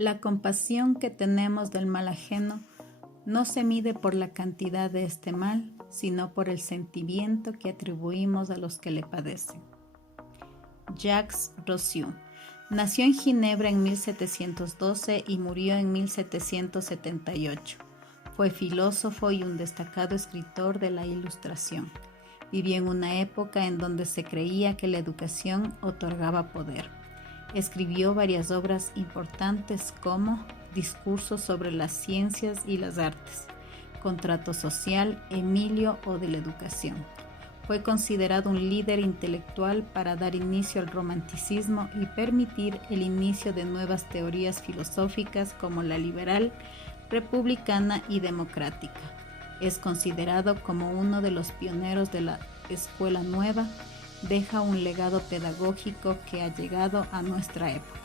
La compasión que tenemos del mal ajeno no se mide por la cantidad de este mal, sino por el sentimiento que atribuimos a los que le padecen. Jacques Rousseau nació en Ginebra en 1712 y murió en 1778. Fue filósofo y un destacado escritor de la Ilustración. Vivió en una época en donde se creía que la educación otorgaba poder. Escribió varias obras importantes como Discursos sobre las ciencias y las artes, Contrato social, Emilio o de la educación. Fue considerado un líder intelectual para dar inicio al romanticismo y permitir el inicio de nuevas teorías filosóficas como la liberal, republicana y democrática. Es considerado como uno de los pioneros de la Escuela Nueva. Deja un legado pedagógico que ha llegado a nuestra época.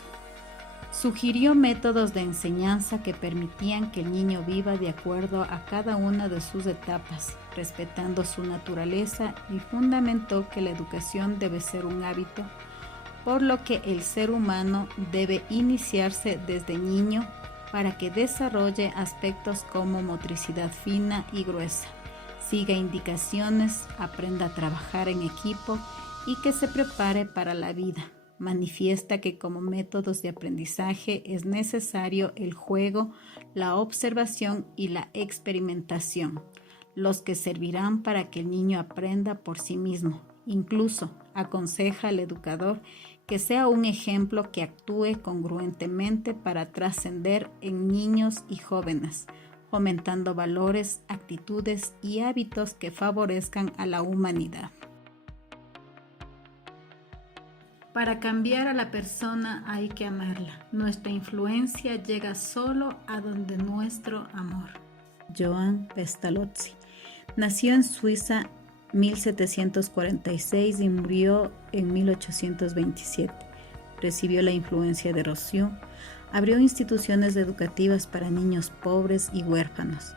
Sugirió métodos de enseñanza que permitían que el niño viva de acuerdo a cada una de sus etapas, respetando su naturaleza, y fundamentó que la educación debe ser un hábito, por lo que el ser humano debe iniciarse desde niño para que desarrolle aspectos como motricidad fina y gruesa, siga indicaciones, aprenda a trabajar en equipo y que se prepare para la vida. Manifiesta que como métodos de aprendizaje es necesario el juego, la observación y la experimentación, los que servirán para que el niño aprenda por sí mismo. Incluso aconseja al educador que sea un ejemplo que actúe congruentemente para trascender en niños y jóvenes, fomentando valores, actitudes y hábitos que favorezcan a la humanidad. Para cambiar a la persona hay que amarla. Nuestra influencia llega solo a donde nuestro amor. Johann Pestalozzi nació en Suiza 1746 y murió en 1827. Recibió la influencia de Rousseau. Abrió instituciones educativas para niños pobres y huérfanos.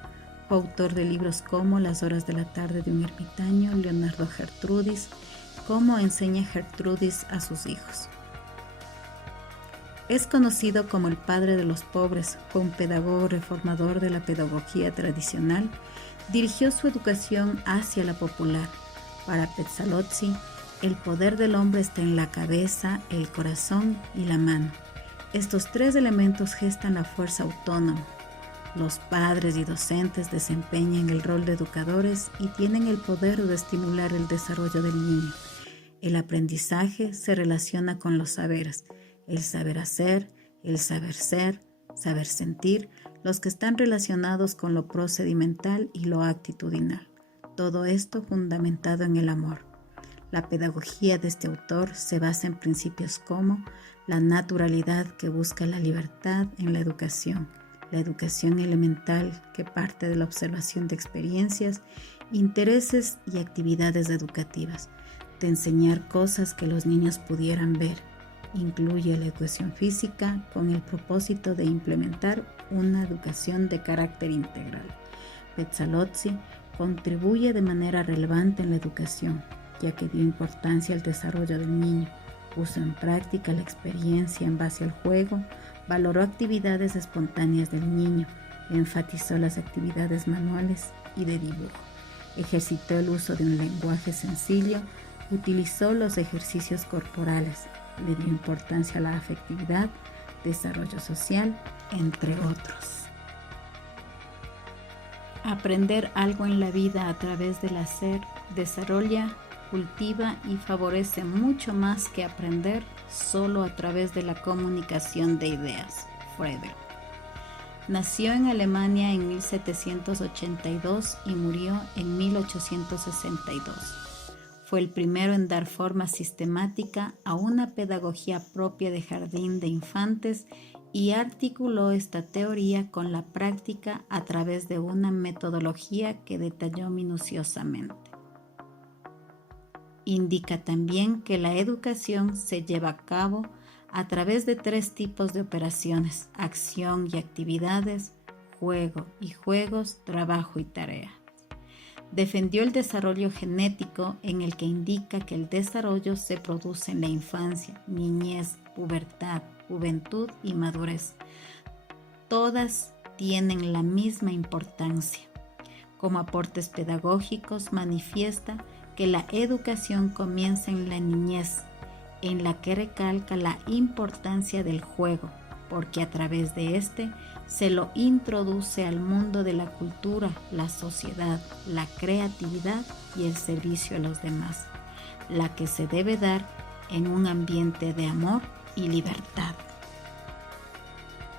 Fue autor de libros como Las horas de la tarde de un ermitaño, Leonardo Gertrudis, Cómo enseña Gertrudis a sus hijos. Es conocido como el padre de los pobres. Fue un pedagogo reformador de la pedagogía tradicional. Dirigió su educación hacia la popular. Para Pestalozzi, el poder del hombre está en la cabeza, el corazón y la mano. Estos tres elementos gestan la fuerza autónoma. Los padres y docentes desempeñan el rol de educadores y tienen el poder de estimular el desarrollo del niño. El aprendizaje se relaciona con los saberes, el saber hacer, el saber ser, saber sentir, los que están relacionados con lo procedimental y lo actitudinal. Todo esto fundamentado en el amor. La pedagogía de este autor se basa en principios como la naturalidad que busca la libertad en la educación elemental que parte de la observación de experiencias, intereses y actividades educativas, de enseñar cosas que los niños pudieran ver. Incluye la educación física con el propósito de implementar una educación de carácter integral. Pestalozzi contribuye de manera relevante en la educación, ya que dio importancia al desarrollo del niño, puso en práctica la experiencia en base al juego, valoró actividades espontáneas del niño, enfatizó las actividades manuales y de dibujo, ejercitó el uso de un lenguaje sencillo, utilizó los ejercicios corporales, le dio importancia a la afectividad, desarrollo social, entre otros. Aprender algo en la vida a través del hacer desarrolla, cultiva y favorece mucho más que aprender solo a través de la comunicación de ideas. Froebel. Nació en Alemania en 1782 y murió en 1862. Fue el primero en dar forma sistemática a una pedagogía propia de jardín de infantes y articuló esta teoría con la práctica a través de una metodología que detalló minuciosamente. Indica también que la educación se lleva a cabo a través de tres tipos de operaciones: acción y actividades, juego y juegos, trabajo y tarea. Defendió el desarrollo genético, en el que indica que el desarrollo se produce en la infancia, niñez, pubertad, juventud y madurez. todas tienen la misma importancia. Como aportes pedagógicos manifiesta que la educación comienza en la niñez, en la que recalca la importancia del juego, porque a través de este se lo introduce al mundo de la cultura, la sociedad, la creatividad y el servicio a los demás, la que se debe dar en un ambiente de amor y libertad.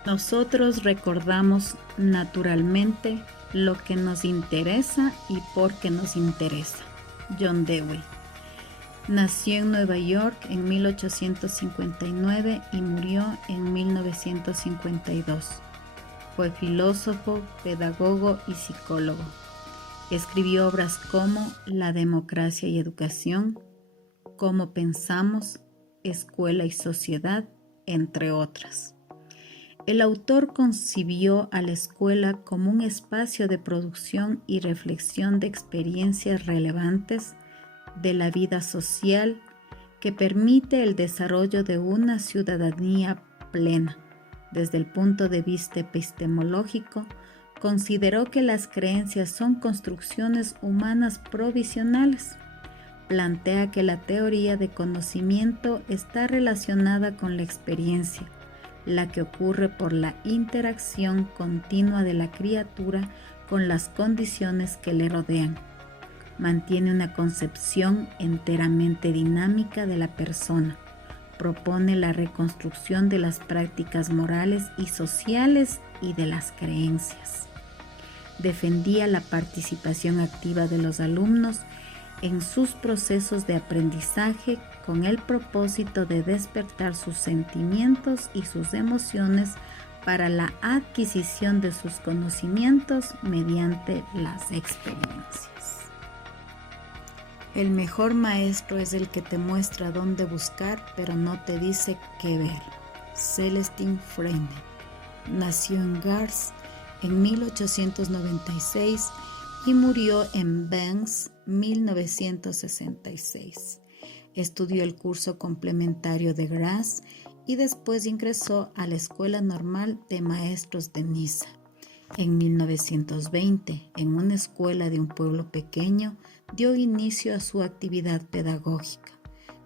Nosotros recordamos naturalmente lo que nos interesa y por qué nos interesa. John Dewey nació en Nueva York en 1859 y murió en 1952. Fue filósofo, pedagogo y psicólogo. Escribió obras como La democracia y educación, Cómo pensamos, Escuela y sociedad, entre otras. El autor concibió a la escuela como un espacio de producción y reflexión de experiencias relevantes de la vida social que permite el desarrollo de una ciudadanía plena. Desde el punto de vista epistemológico, consideró que las creencias son construcciones humanas provisionales. Plantea que la teoría de conocimiento está relacionada con la experiencia, la que ocurre por la interacción continua de la criatura con las condiciones que le rodean. Mantiene una concepción enteramente dinámica de la persona. Propone la reconstrucción de las prácticas morales y sociales y de las creencias. Defendía la participación activa de los alumnos en sus procesos de aprendizaje con el propósito de despertar sus sentimientos y sus emociones para la adquisición de sus conocimientos mediante las experiencias. El mejor maestro es el que te muestra dónde buscar, pero no te dice qué ver. Celestine Freinet nació en Gars en 1896 y murió en Vannes 1966. Estudió el curso complementario de Graz y después ingresó a la Escuela Normal de Maestros de Niza. En 1920, en una escuela de un pueblo pequeño, dio inicio a su actividad pedagógica.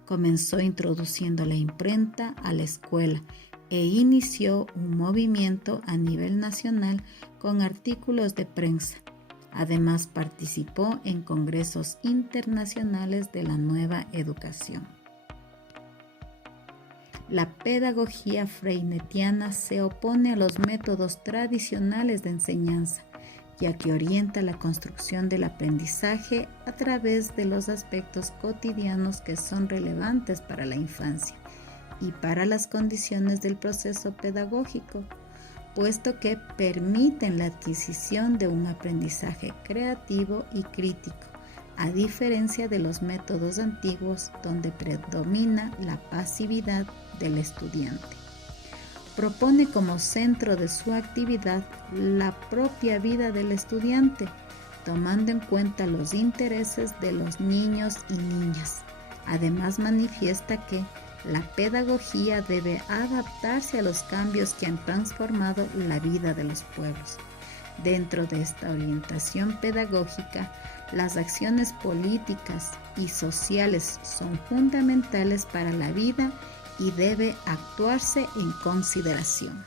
Comenzó introduciendo la imprenta a la escuela e inició un movimiento a nivel nacional con artículos de prensa. Además, participó en congresos internacionales de la nueva educación. La pedagogía freinetiana se opone a los métodos tradicionales de enseñanza, ya que orienta la construcción del aprendizaje a través de los aspectos cotidianos que son relevantes para la infancia y para las condiciones del proceso pedagógico, puesto que permiten la adquisición de un aprendizaje creativo y crítico, a diferencia de los métodos antiguos donde predomina la pasividad del estudiante. Propone como centro de su actividad la propia vida del estudiante, tomando en cuenta los intereses de los niños y niñas. Además, manifiesta que la pedagogía debe adaptarse a los cambios que han transformado la vida de los pueblos. Dentro de esta orientación pedagógica, las acciones políticas y sociales son fundamentales para la vida y debe actuarse en consideración.